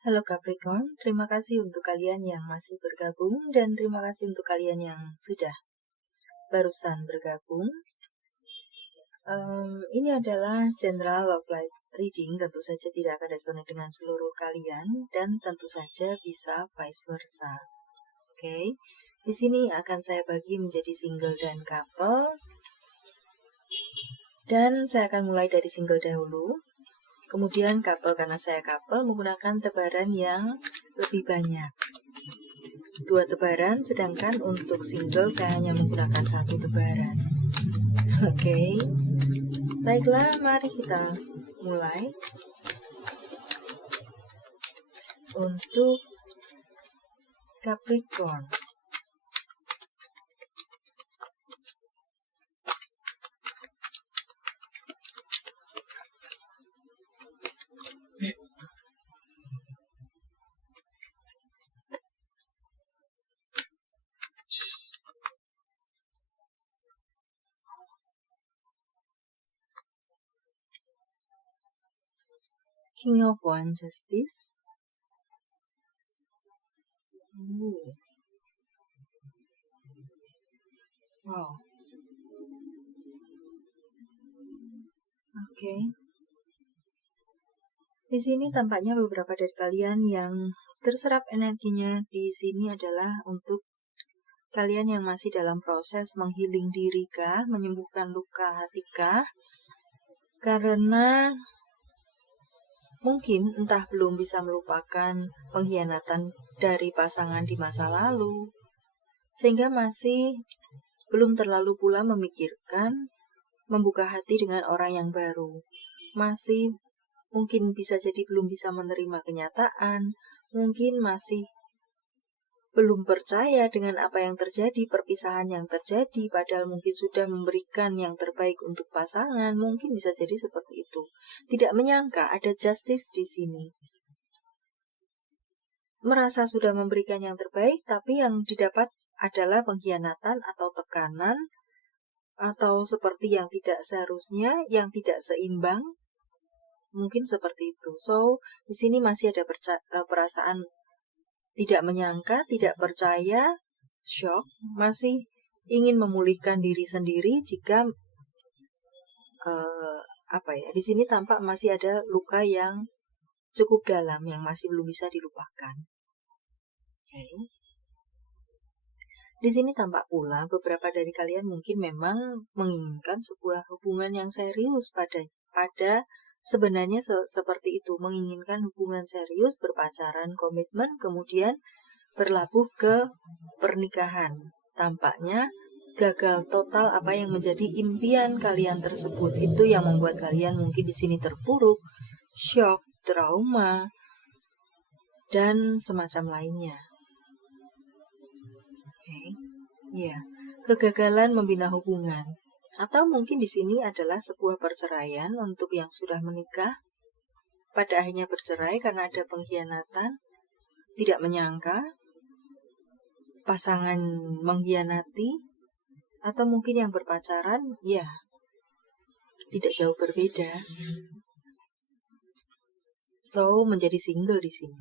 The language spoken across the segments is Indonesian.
Halo Capricorn, terima kasih untuk kalian yang masih bergabung dan terima kasih untuk kalian yang sudah barusan bergabung. Ini adalah general love life reading, tentu saja tidak akan resonate dengan seluruh kalian dan tentu saja bisa vice versa. Oke, di sini akan saya bagi menjadi single dan couple. Dan saya akan mulai dari single dahulu. Kemudian couple karena saya couple menggunakan tebaran yang lebih banyak. 2 tebaran, sedangkan untuk single saya hanya menggunakan 1 tebaran. Oke. Baiklah, mari kita mulai. Untuk Capricorn. King of Wands Justice. Wow. Oke. Di sini tampaknya beberapa dari kalian yang terserap energinya di sini adalah untuk kalian yang masih dalam proses menghealing diri kah, menyembuhkan luka hati kah, karena mungkin entah belum bisa melupakan pengkhianatan dari pasangan di masa lalu, sehingga masih belum terlalu pula memikirkan membuka hati dengan orang yang baru. Masih mungkin bisa jadi belum bisa menerima kenyataan, mungkin masih belum percaya dengan apa yang terjadi, perpisahan yang terjadi, padahal mungkin sudah memberikan yang terbaik untuk pasangan, mungkin bisa jadi seperti itu. Tidak menyangka ada justice di sini. Merasa sudah memberikan yang terbaik, tapi yang didapat adalah pengkhianatan atau tekanan, atau seperti yang tidak seharusnya, yang tidak seimbang, mungkin seperti itu. So, di sini masih ada perasaan tidak menyangka, tidak percaya, shock, masih ingin memulihkan diri sendiri jika di sini tampak masih ada luka yang cukup dalam yang masih belum bisa dilupakan. Okay. Di sini tampak pula beberapa dari kalian mungkin memang menginginkan sebuah hubungan yang serius pada sebenarnya seperti itu, menginginkan hubungan serius, berpacaran, komitmen, kemudian berlabuh ke pernikahan. Tampaknya gagal total apa yang menjadi impian kalian tersebut. Itu yang membuat kalian mungkin di sini terpuruk, shock, trauma, dan semacam lainnya. Ya, kegagalan membina hubungan. Atau mungkin di sini adalah sebuah perceraian untuk yang sudah menikah, pada akhirnya bercerai karena ada pengkhianatan, tidak menyangka, pasangan mengkhianati, atau mungkin yang berpacaran, ya, tidak jauh berbeda. So, menjadi single di sini.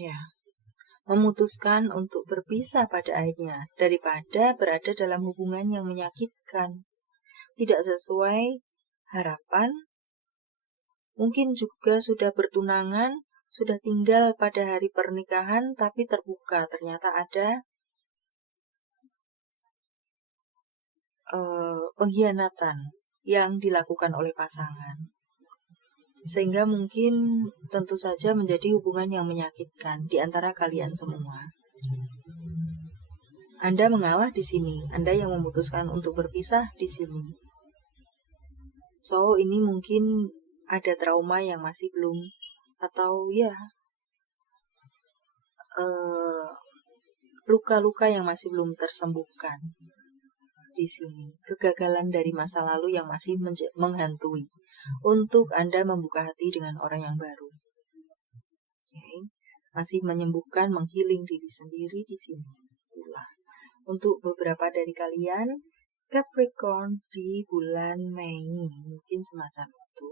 Ya, memutuskan untuk berpisah pada akhirnya daripada berada dalam hubungan yang menyakitkan, tidak sesuai harapan. Mungkin juga sudah bertunangan, sudah tinggal pada hari pernikahan, tapi terbuka ternyata ada pengkhianatan yang dilakukan oleh pasangan. Sehingga mungkin tentu saja menjadi hubungan yang menyakitkan di antara kalian semua. Anda mengalah di sini, Anda yang memutuskan untuk berpisah di sini. So, ini mungkin ada trauma yang masih belum, atau ya, luka-luka yang masih belum tersembuhkan di sini. Kegagalan dari masa lalu yang masih menghantui untuk Anda membuka hati dengan orang yang baru. Okay. Masih menyembuhkan, menghealing diri sendiri di sini pula. Untuk beberapa dari kalian, Capricorn di bulan Mei, mungkin semacam itu.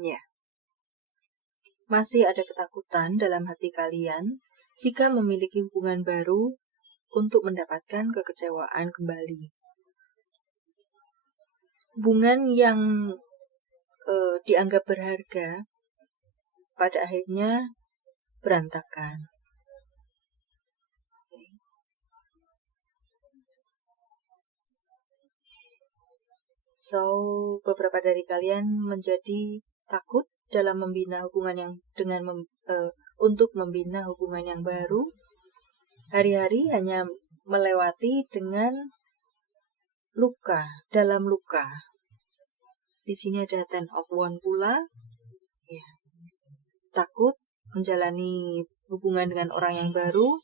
Ya, masih ada ketakutan dalam hati kalian jika memiliki hubungan baru untuk mendapatkan kekecewaan kembali. Hubungan yang dianggap berharga pada akhirnya berantakan. So, beberapa dari kalian menjadi takut dalam membina hubungan yang untuk membina hubungan yang baru. Hari-hari hanya melewati dengan luka, dalam luka. Di sini ada Ten of Wands pula. Ya. Takut menjalani hubungan dengan orang yang baru.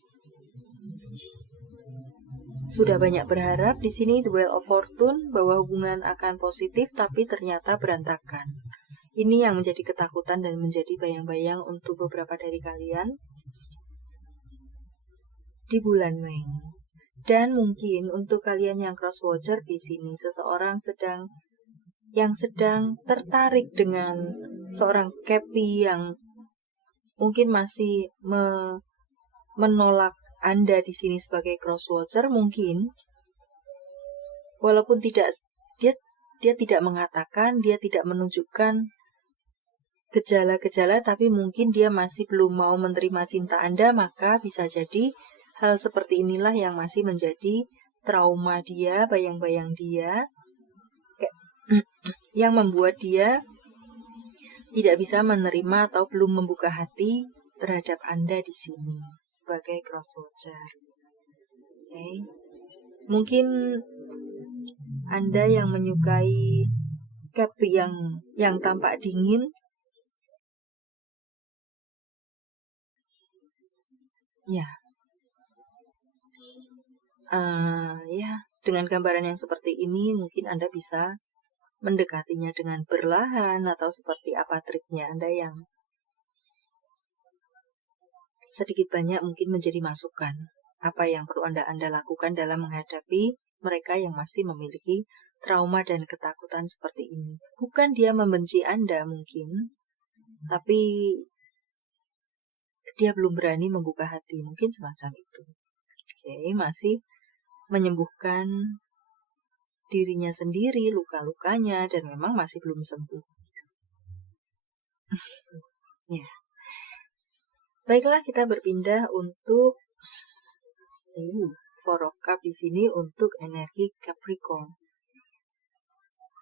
Sudah banyak berharap di sini The Wheel of Fortune bahwa hubungan akan positif tapi ternyata berantakan. Ini yang menjadi ketakutan dan menjadi bayang-bayang untuk beberapa dari kalian di bulan Mei. Dan mungkin untuk kalian yang cross watcher di sini seseorang yang sedang tertarik dengan seorang Capi yang mungkin masih menolak Anda di sini sebagai cross watcher, mungkin walaupun dia tidak mengatakan, dia tidak menunjukkan gejala-gejala, tapi mungkin dia masih belum mau menerima cinta Anda, maka bisa jadi hal seperti inilah yang masih menjadi trauma dia, bayang-bayang dia, yang membuat dia tidak bisa menerima atau belum membuka hati terhadap Anda di sini sebagai cross watcher. Okay. Mungkin Anda yang menyukai Capi yang tampak dingin, ya, dengan gambaran yang seperti ini mungkin Anda bisa mendekatinya dengan perlahan atau seperti apa triknya Anda yang sedikit banyak mungkin menjadi masukan apa yang perlu Anda lakukan dalam menghadapi mereka yang masih memiliki trauma dan ketakutan seperti ini. Bukan dia membenci Anda mungkin, tapi dia belum berani membuka hati, mungkin semacam itu. Oke, masih menyembuhkan dirinya sendiri, luka-lukanya, dan memang masih belum sembuh. Ya. Baiklah, kita berpindah untuk Four of Cups di sini untuk energi Capricorn.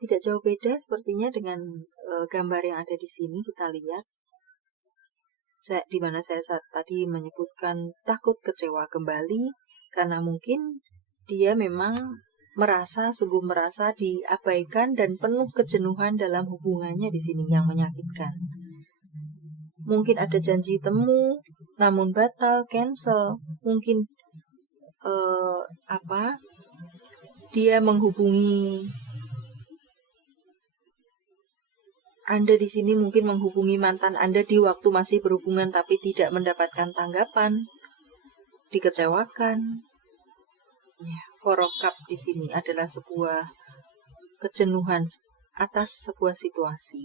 Tidak jauh beda sepertinya dengan gambar yang ada di sini. Kita lihat, di mana saya tadi menyebutkan takut kecewa kembali, karena mungkin dia memang sungguh merasa diabaikan dan penuh kejenuhan dalam hubungannya di sini yang menyakitkan. Mungkin ada janji temu, namun batal, cancel. Mungkin dia menghubungi Anda di sini, mungkin menghubungi mantan Anda di waktu masih berhubungan tapi tidak mendapatkan tanggapan, dikecewakan. Ya, Four of Cups di sini adalah sebuah kejenuhan atas sebuah situasi.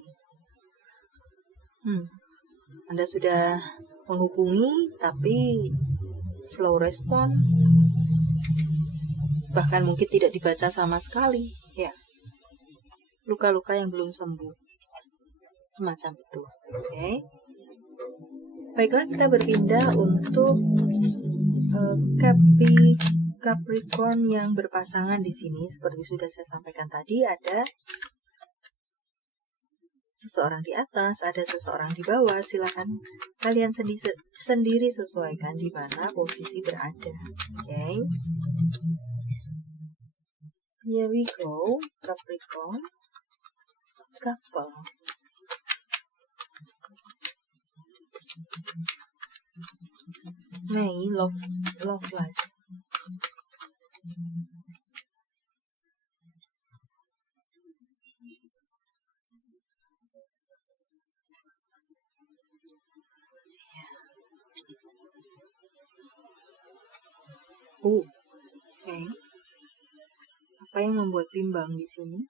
Anda sudah menghubungi tapi slow respon, bahkan mungkin tidak dibaca sama sekali. Ya, luka-luka yang belum sembuh, semacam itu. Oke. Baiklah, kita berpindah untuk Capricorn yang berpasangan di sini. Seperti sudah saya sampaikan tadi, ada seseorang di atas, ada seseorang di bawah. Silakan kalian sendiri sesuaikan di mana posisi berada. Okay. Here we go, Capricorn couple. Mei, love life. Oke. Apa yang membuat bimbang di sini?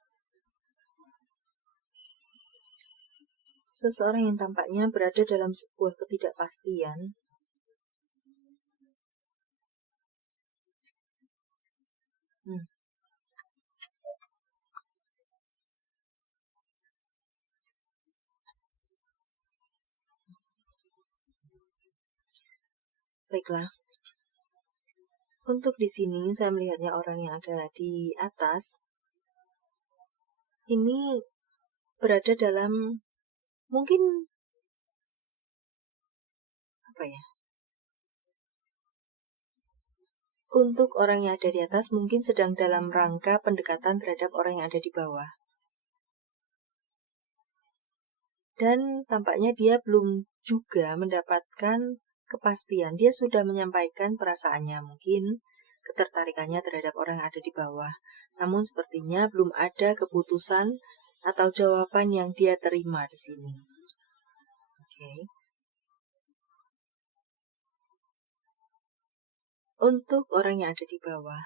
Seseorang yang tampaknya berada dalam sebuah ketidakpastian. Baiklah. Untuk di sini saya melihatnya orang yang ada di atas ini berada dalam mungkin apa ya? Untuk orang yang ada di atas mungkin sedang dalam rangka pendekatan terhadap orang yang ada di bawah. Dan tampaknya dia belum juga mendapatkan kepastian. Dia sudah menyampaikan perasaannya, mungkin ketertarikannya terhadap orang yang ada di bawah. Namun sepertinya belum ada keputusan atau jawaban yang dia terima di sini. Oke. Untuk orang yang ada di bawah,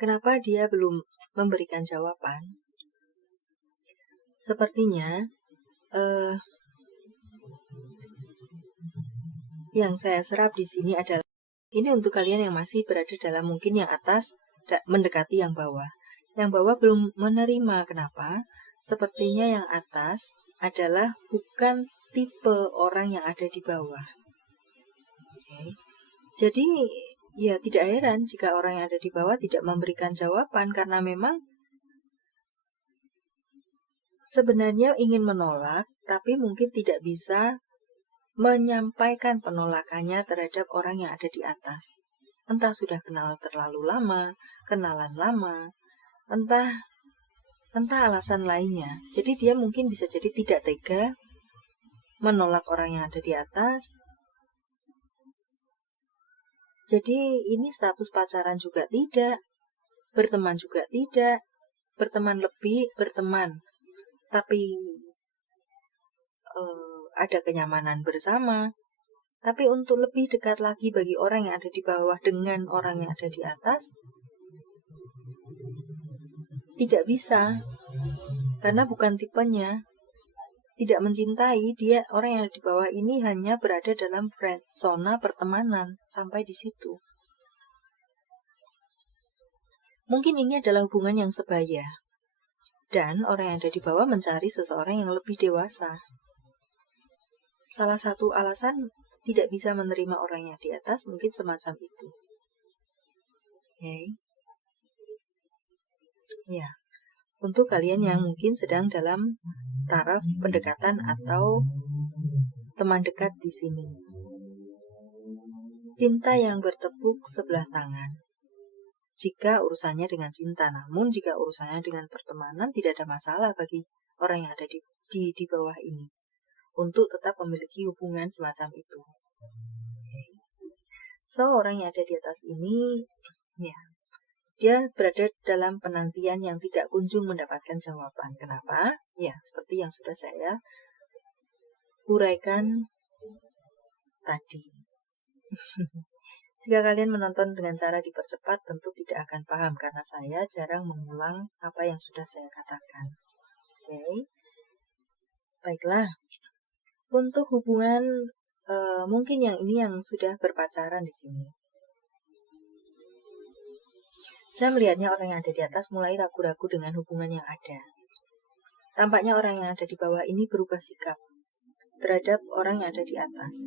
kenapa dia belum memberikan jawaban? Sepertinya yang saya serap di sini adalah ini untuk kalian yang masih berada dalam mungkin yang atas mendekati yang bawah. Yang bawah belum menerima. Kenapa? Sepertinya yang atas adalah bukan tipe orang yang ada di bawah. Okay. Jadi ya tidak heran jika orang yang ada di bawah tidak memberikan jawaban karena memang sebenarnya ingin menolak tapi mungkin tidak bisa menyampaikan penolakannya terhadap orang yang ada di atas. Entah sudah kenal terlalu lama, kenalan lama, entah alasan lainnya. Jadi dia mungkin bisa jadi tidak tega menolak orang yang ada di atas. Jadi ini status pacaran juga tidak, berteman juga tidak, berteman lebih, berteman. Tapi ada kenyamanan bersama. Tapi untuk lebih dekat lagi bagi orang yang ada di bawah dengan orang yang ada di atas, tidak bisa. Karena bukan tipenya. Tidak mencintai, dia orang yang ada di bawah ini hanya berada dalam friend zona pertemanan. Sampai di situ. Mungkin ini adalah hubungan yang sebaya. Dan orang yang ada di bawah mencari seseorang yang lebih dewasa. Salah satu alasan tidak bisa menerima orang yang di atas mungkin semacam itu. Oke. Ya. Untuk kalian yang mungkin sedang dalam taraf pendekatan atau teman dekat di sini. Cinta yang bertepuk sebelah tangan. Jika urusannya dengan cinta, namun jika urusannya dengan pertemanan tidak ada masalah bagi orang yang ada di bawah ini. Untuk tetap memiliki hubungan semacam itu. So, orang yang ada di atas ini, ya, dia berada dalam penantian yang tidak kunjung mendapatkan jawaban. Kenapa? Ya, seperti yang sudah saya uraikan tadi. Jika kalian menonton dengan cara dipercepat, tentu tidak akan paham karena saya jarang mengulang apa yang sudah saya katakan. Oke. Baiklah. Untuk hubungan mungkin yang ini yang sudah berpacaran di sini. Saya melihatnya orang yang ada di atas mulai ragu-ragu dengan hubungan yang ada. Tampaknya orang yang ada di bawah ini berubah sikap terhadap orang yang ada di atas.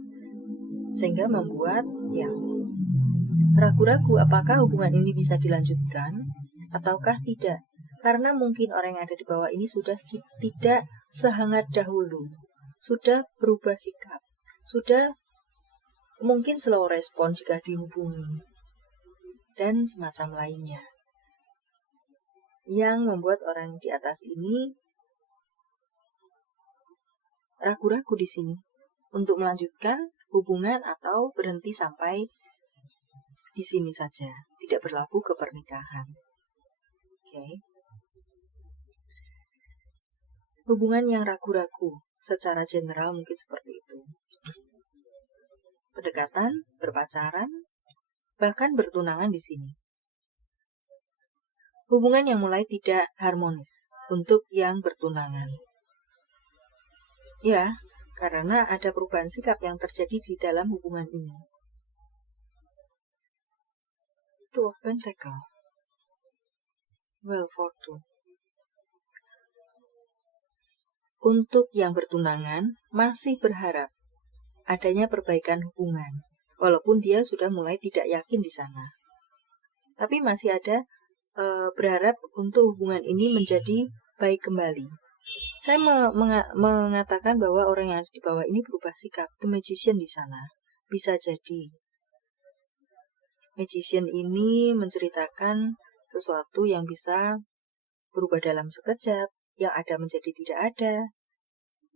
Sehingga membuat ragu-ragu apakah hubungan ini bisa dilanjutkan ataukah tidak. Karena mungkin orang yang ada di bawah ini sudah tidak sehangat dahulu. Sudah berubah sikap, sudah mungkin slow respon jika dihubungi, dan semacam lainnya. Yang membuat orang di atas ini ragu-ragu di sini untuk melanjutkan hubungan atau berhenti sampai di sini saja, tidak berlabuh ke pernikahan. Oke. Hubungan yang ragu-ragu, secara general mungkin seperti itu. Pendekatan, berpacaran, bahkan bertunangan di sini. Hubungan yang mulai tidak harmonis untuk yang bertunangan. Ya, karena ada perubahan sikap yang terjadi di dalam hubungan ini. Two of Pentacles. Well, fortune. Untuk yang bertunangan, masih berharap adanya perbaikan hubungan, walaupun dia sudah mulai tidak yakin di sana. Tapi masih ada berharap untuk hubungan ini menjadi baik kembali. Saya mengatakan bahwa orang yang ada di bawah ini berubah sikap. The Magician di sana. Bisa jadi. Magician ini menceritakan sesuatu yang bisa berubah dalam sekejap, yang ada menjadi tidak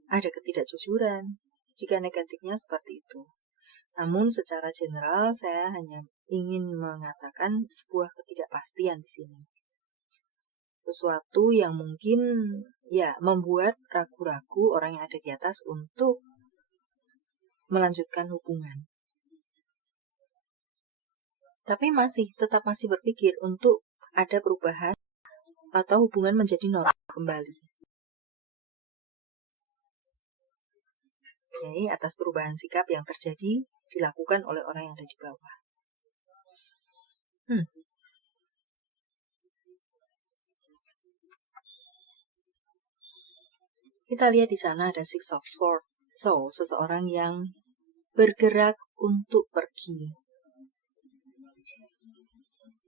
ada ketidakjujuran, jika negatifnya seperti itu. Namun secara general saya hanya ingin mengatakan sebuah ketidakpastian di sini. Sesuatu yang mungkin ya membuat ragu-ragu orang yang ada di atas untuk melanjutkan hubungan. Tapi tetap masih berpikir untuk ada perubahan atau hubungan menjadi normal kembali. Oke, atas perubahan sikap yang terjadi dilakukan oleh orang yang ada di bawah. Kita lihat di sana ada Six of Swords. So, seseorang yang bergerak untuk pergi.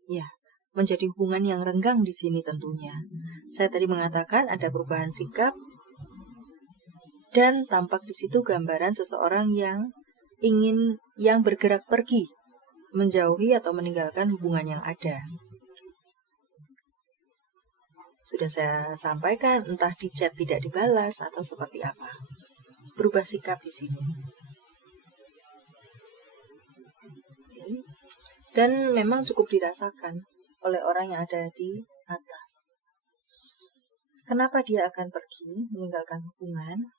Ya, menjadi hubungan yang renggang di sini tentunya. Saya tadi mengatakan ada perubahan sikap dan tampak di situ gambaran seseorang yang bergerak pergi, menjauhi atau meninggalkan hubungan yang ada. Sudah saya sampaikan, entah di chat tidak dibalas atau seperti apa. Berubah sikap di sini. Dan memang cukup dirasakan oleh orang yang ada di atas. Kenapa dia akan pergi, meninggalkan hubungan?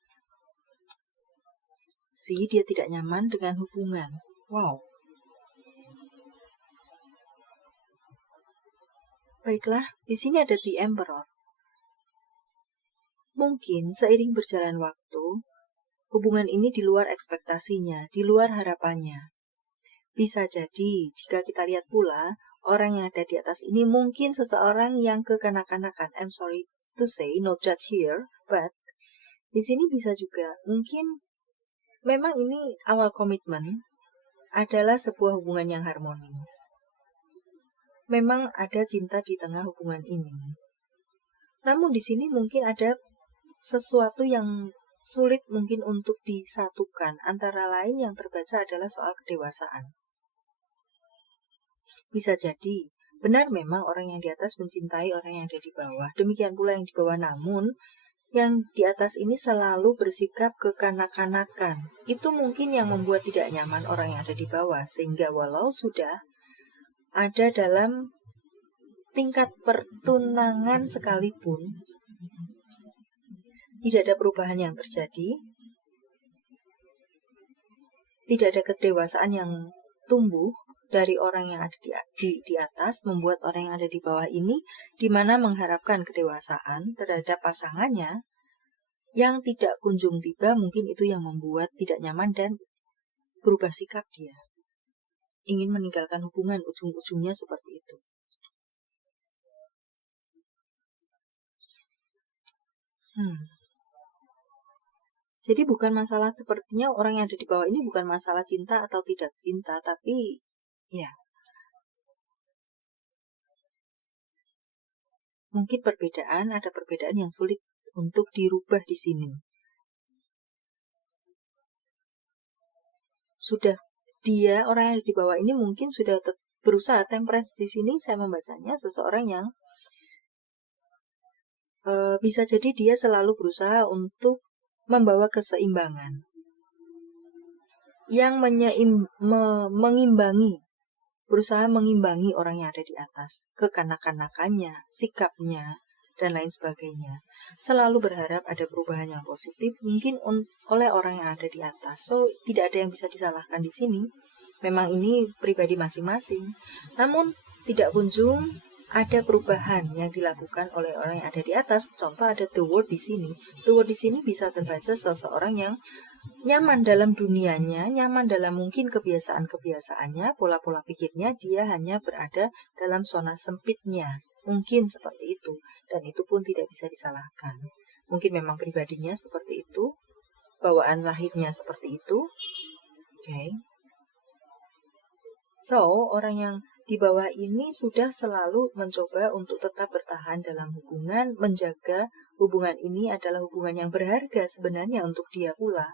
Dia tidak nyaman dengan hubungan. Wow. Baiklah, di sini ada The Emperor. Mungkin seiring berjalan waktu, hubungan ini di luar ekspektasinya, di luar harapannya. Bisa jadi, jika kita lihat pula, orang yang ada di atas ini mungkin seseorang yang kekanak-kanakan. I'm sorry to say, no judge here, but di sini bisa juga, mungkin memang ini awal komitmen adalah sebuah hubungan yang harmonis. Memang ada cinta di tengah hubungan ini. Namun di sini mungkin ada sesuatu yang sulit mungkin untuk disatukan. Antara lain yang terbaca adalah soal kedewasaan. Bisa jadi, benar memang orang yang di atas mencintai orang yang ada di bawah. Demikian pula yang di bawah, namun yang di atas ini selalu bersikap kekanak-kanakan. Itu mungkin yang membuat tidak nyaman orang yang ada di bawah. Sehingga walau sudah ada dalam tingkat pertunangan sekalipun, tidak ada perubahan yang terjadi, tidak ada kedewasaan yang tumbuh dari orang yang ada di atas, membuat orang yang ada di bawah ini, di mana mengharapkan kedewasaan terhadap pasangannya, yang tidak kunjung tiba, mungkin itu yang membuat tidak nyaman dan berubah sikap dia. Ingin meninggalkan hubungan, ujung-ujungnya seperti itu. Jadi bukan masalah, sepertinya orang yang ada di bawah ini bukan masalah cinta atau tidak cinta, tapi ya mungkin ada perbedaan yang sulit untuk dirubah di sini. Sudah orang yang ada di bawah ini mungkin sudah berusaha. Temperance di sini saya membacanya seseorang yang bisa jadi dia selalu berusaha untuk membawa keseimbangan. yang mengimbangi, berusaha mengimbangi orang yang ada di atas, kekanak-kanakannya, sikapnya, dan lain sebagainya. Selalu berharap ada perubahan yang positif, mungkin oleh orang yang ada di atas. So, tidak ada yang bisa disalahkan di sini. Memang ini pribadi masing-masing. Namun, tidak kunjung ada perubahan yang dilakukan oleh orang yang ada di atas. Contoh ada the word di sini. The word di sini bisa terbaca seseorang yang nyaman dalam dunianya, nyaman dalam mungkin kebiasaan-kebiasaannya, pola-pola pikirnya, dia hanya berada dalam zona sempitnya. Mungkin seperti itu, dan itu pun tidak bisa disalahkan. Mungkin memang pribadinya seperti itu, bawaan lahirnya seperti itu. Okay. So, orang yang di bawah ini sudah selalu mencoba untuk tetap bertahan dalam hubungan, menjaga hubungan ini adalah hubungan yang berharga sebenarnya untuk dia pula.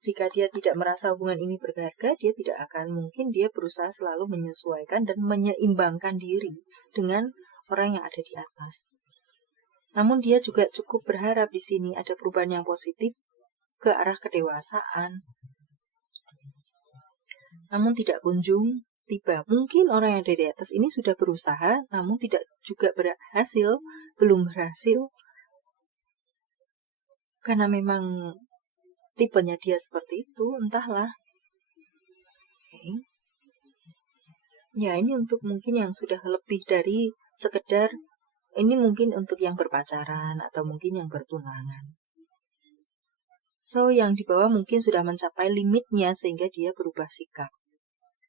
Jika dia tidak merasa hubungan ini berharga, dia tidak akan mungkin dia berusaha selalu menyesuaikan dan menyeimbangkan diri dengan orang yang ada di atas. Namun dia juga cukup berharap di sini ada perubahan yang positif ke arah kedewasaan. Namun tidak kunjung tiba. Mungkin orang yang ada di atas ini sudah berusaha, namun tidak juga berhasil, belum berhasil. Karena memang tipenya dia seperti itu, entahlah. Okay. Ya, ini untuk mungkin yang sudah lebih dari sekedar, ini mungkin untuk yang berpacaran atau mungkin yang bertunangan. So, yang di bawah mungkin sudah mencapai limitnya sehingga dia berubah sikap.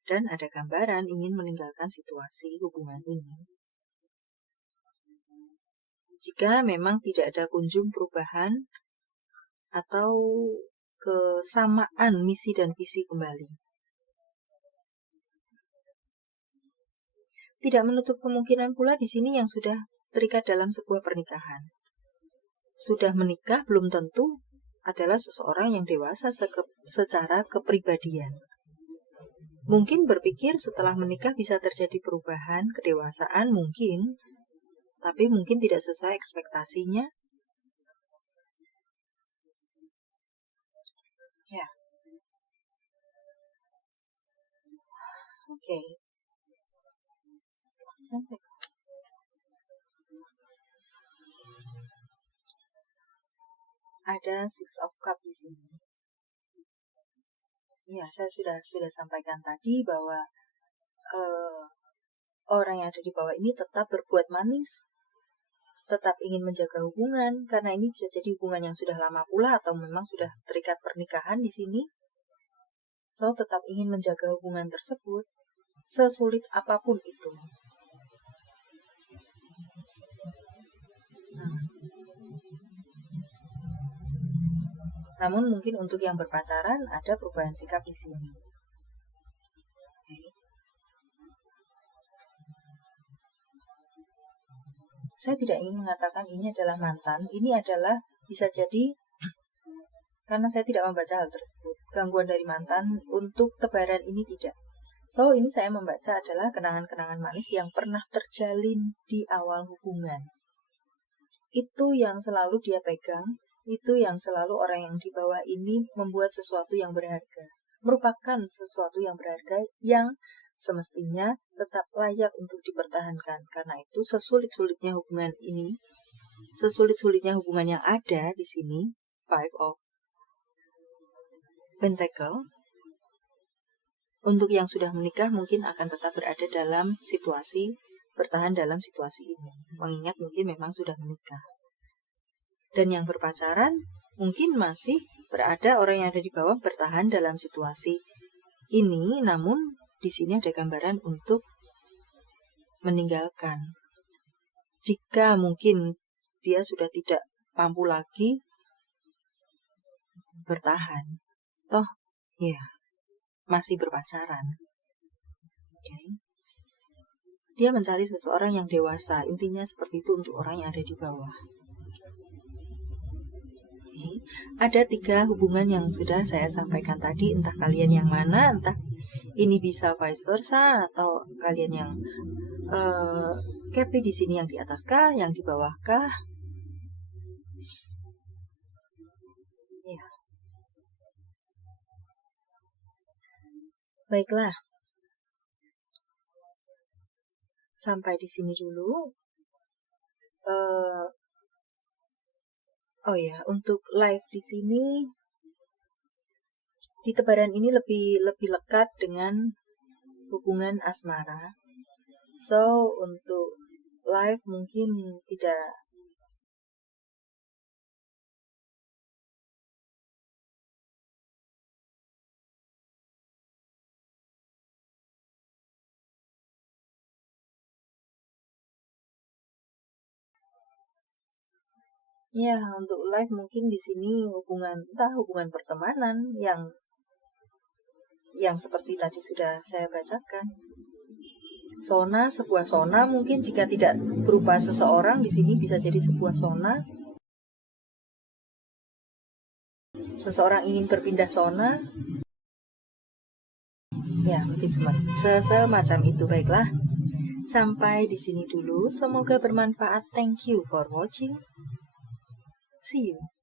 Dan ada gambaran ingin meninggalkan situasi hubungan ini. Jika memang tidak ada kunjung perubahan atau kesamaan misi dan visi kembali. Tidak menutup kemungkinan pula di sini yang sudah terikat dalam sebuah pernikahan. Sudah menikah belum tentu adalah seseorang yang dewasa secara kepribadian. Mungkin berpikir setelah menikah bisa terjadi perubahan, kedewasaan mungkin, tapi mungkin tidak sesuai ekspektasinya. Ya. Oke. Ada Six of Cups di sini. Ya, saya sudah sampaikan tadi bahwa orang yang ada di bawah ini tetap berbuat manis, tetap ingin menjaga hubungan, karena ini bisa jadi hubungan yang sudah lama pula atau memang sudah terikat pernikahan di sini. So, tetap ingin menjaga hubungan tersebut sesulit apapun itu. Namun mungkin untuk yang berpacaran ada perubahan sikap di sini. Okay. Saya tidak ingin mengatakan ini adalah mantan. Ini adalah bisa jadi karena saya tidak membaca hal tersebut. Gangguan dari mantan untuk tebaran ini tidak. So, ini saya membaca adalah kenangan-kenangan manis yang pernah terjalin di awal hubungan. Itu yang selalu dia pegang, itu yang selalu orang yang di bawah ini membuat sesuatu yang berharga. Merupakan sesuatu yang berharga yang semestinya tetap layak untuk dipertahankan. Karena itu sesulit-sulitnya hubungan ini, sesulit-sulitnya hubungan yang ada di sini, Five of Pentacle, untuk yang sudah menikah mungkin akan tetap berada dalam situasi, bertahan dalam situasi ini. Mengingat mungkin memang sudah menikah. Dan yang berpacaran mungkin masih berada orang yang ada di bawah bertahan dalam situasi ini, namun di sini ada gambaran untuk meninggalkan. Jika mungkin dia sudah tidak mampu lagi bertahan, toh ya masih berpacaran. Okay. Dia mencari seseorang yang dewasa, intinya seperti itu untuk orang yang ada di bawah. Okay. Ada 3 hubungan yang sudah saya sampaikan tadi, entah kalian yang mana, entah ini bisa vice versa atau kalian yang Kepi di sini yang di atas kah, yang di bawah kah? Ya. Baiklah, sampai di sini dulu. Oh ya, untuk live di sini, di tebaran ini lebih lekat dengan hubungan asmara. So, untuk live mungkin tidak ya, untuk live mungkin di sini hubungan pertemanan yang seperti tadi sudah saya bacakan. Sebuah zona mungkin jika tidak berupa seseorang di sini bisa jadi sebuah zona. Seseorang ingin berpindah zona. Ya, mungkin semacam itu. Baiklah. Sampai di sini dulu. Semoga bermanfaat. Thank you for watching. See you.